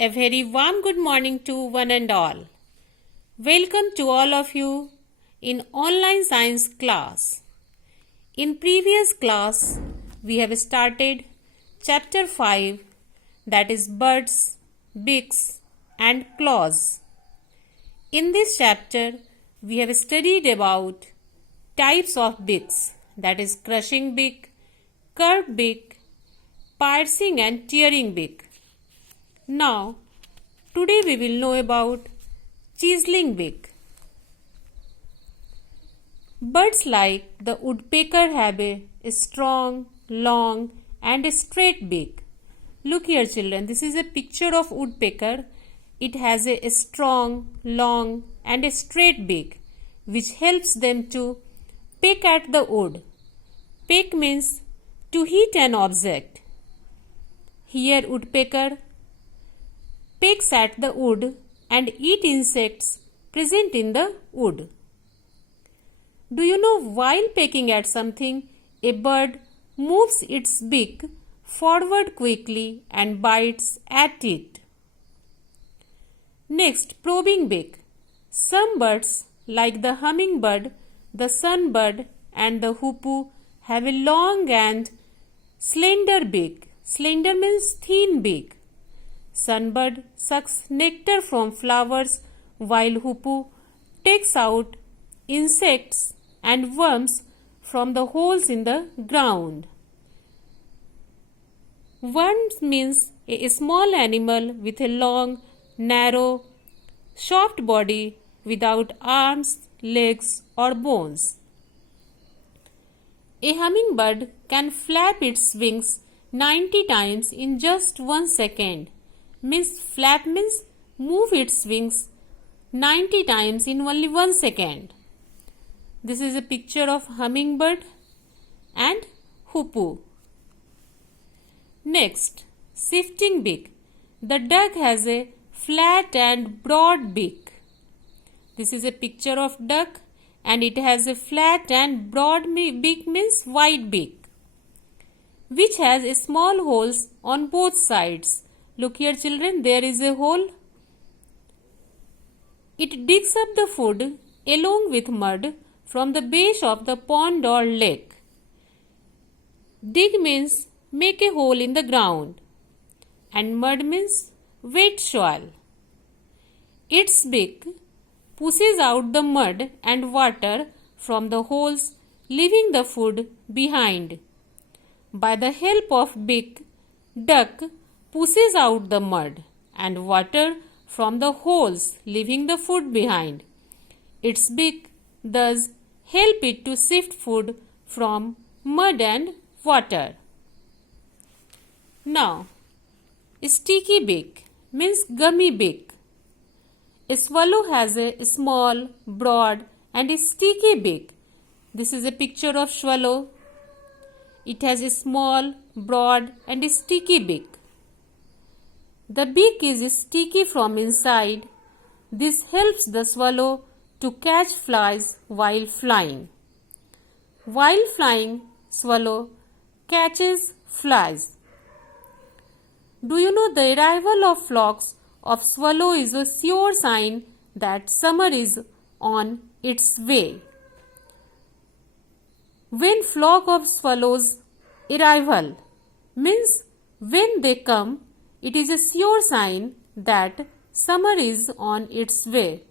A very warm good morning to one and all. Welcome to all of you in online science class. In previous class, we have started chapter 5, that is birds, beaks and claws. In this chapter, we have studied about types of beaks, that is crushing beak, curved beak, piercing and tearing beak. Now, today we will know about chiseling beak. Birds like the woodpecker have a strong, long and straight beak. Look here children, this is a picture of woodpecker. It has a strong, long and straight beak which helps them to peck at the wood. Peck means to hit an object. Here woodpecker pecks at the wood and eat insects present in the wood. Do you know while pecking at something, a bird moves its beak forward quickly and bites at it. Next, probing beak. Some birds like the hummingbird, the sunbird and the hoopoe have a long and slender beak. Slender means thin beak. Sunbird sucks nectar from flowers while hoopoe takes out insects and worms from the holes in the ground. Worms means a small animal with a long, narrow, soft body without arms, legs or bones. A hummingbird can flap its wings 90 times in just 1 second. Flap means move its wings 90 times in only 1 second. This is a picture of hummingbird and hoopoe. Next, shifting beak. The duck has a flat and broad beak. This is a picture of duck and it has a flat and broad beak means wide beak, which has small holes on both sides. Look here children, there is a hole. It digs up the food along with mud from the base of the pond or lake. Dig means make a hole in the ground and mud means wet soil. Its beak pushes out the mud and water from the holes, leaving the food behind. By the help of beak, duck pushes out the mud and water from the holes, leaving the food behind. Its beak thus help it to sift food from mud and water. Now, sticky beak means gummy beak. A swallow has a small, broad and sticky beak. This is a picture of swallow. It has a small, broad and sticky beak. The beak is sticky from inside. This helps the swallow to catch flies while flying. While flying, swallow catches flies. Do you know the arrival of flocks of swallow is a sure sign that summer is on its way? When flock of swallows arrival means when they come, it is a sure sign that summer is on its way.